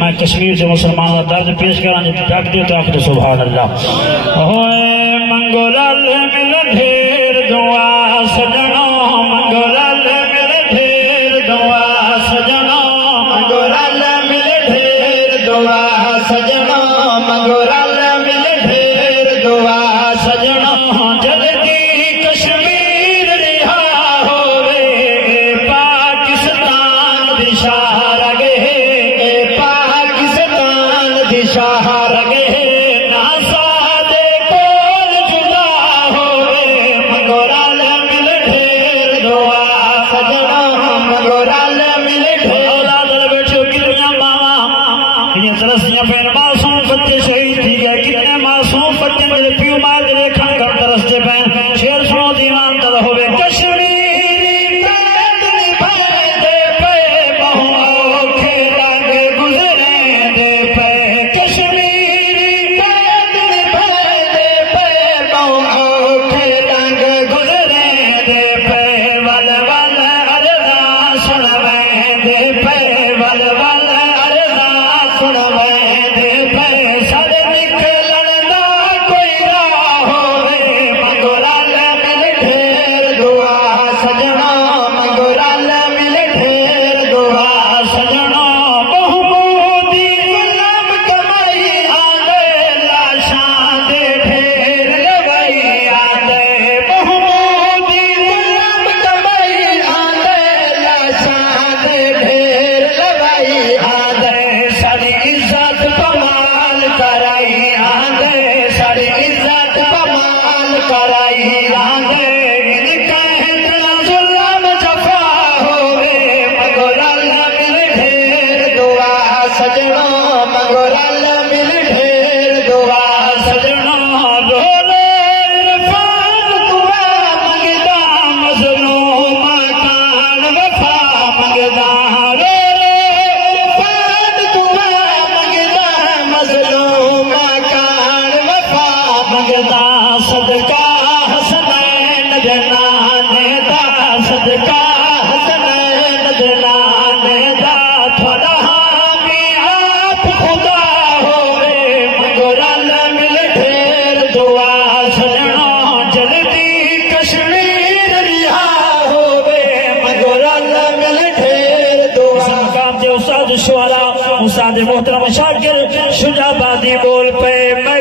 मैं कश्मीर से मुसलमान का दर्द पेश करा तो आखिर सुभान अल्लाह। मंगोलाल मिल ढेर दुआ सजना, मंगोलाल मिल ढेर दुआ सजना, मंगोलाल मिल ढेर दुआ सजना, मंगोलाल मिल ढेर दुआ सजना। जल्दी कश्मीर रिहा होवे पाकिस्तान दिशा रगे, पाकिस्तान दिशा रगे ना सादे कोल जुदा होवे मंगोलाल मिल ढेर दुआ सजना, मंगोलाल मिल ढेर। औलाद बैठो कितने मामा कितने तरसियां पैर मासूम बच्चे शहीद थी गए, कितने मासूम बच्चे मेरे प्यू मार के देखा कर तरसते पैन। शेर सुनो दीवान दल होवे कश्मीरी पैद निभाए पे बहु औखे लागे गुजरे दे पे, कश्मीरी पैद निभाए पे बहु औखे लागे गुजरे दे पे। वल वल अरदा सुनवे दे पे, वल वल अरदा सुनवे दे पे। सद निकलन दा कोई राह होवे मंगोलाल मिल ढेर दुआ सजना, मंगोलाल मिल ढेर दुआ सजना। बहुमूदी गुलाम कमाई आंदे लाशां दे ढेर लवाई आंदे, बहुमूदी गुलाम कमाई आंदे लाशां दे ढेर लवाई आंदे। सारी इज्जत कमाल कराई आंदे, सारी इज्जत कमाल कराई आंदे। इनका इतना जुल्म जफा होवे मंगोलाल मिल ढेर दुआ सजना, मंगोलाल मिल ढेर दुआ सजना। रोले इरफान दुआ मंगदा मजलूम कान वफा मंगदा, रोले इरफान दुआ मंगदा मजलूम कान वफा मंगदा। सदका हसनैन जनाने दा, सदका हसनैन जनाने दा। थोड़ा हामी आप खुदा होवे मंगोलाल मिल ढेर दुआ सजना। जल्दी कश्मीर रिहा होवे मंगोलाल मिल ढेर दुआ। इस मकाम से उस्ताद शुआरा उस्ताद मोहतरम शाकिर शुजाबादी बोल पे मैं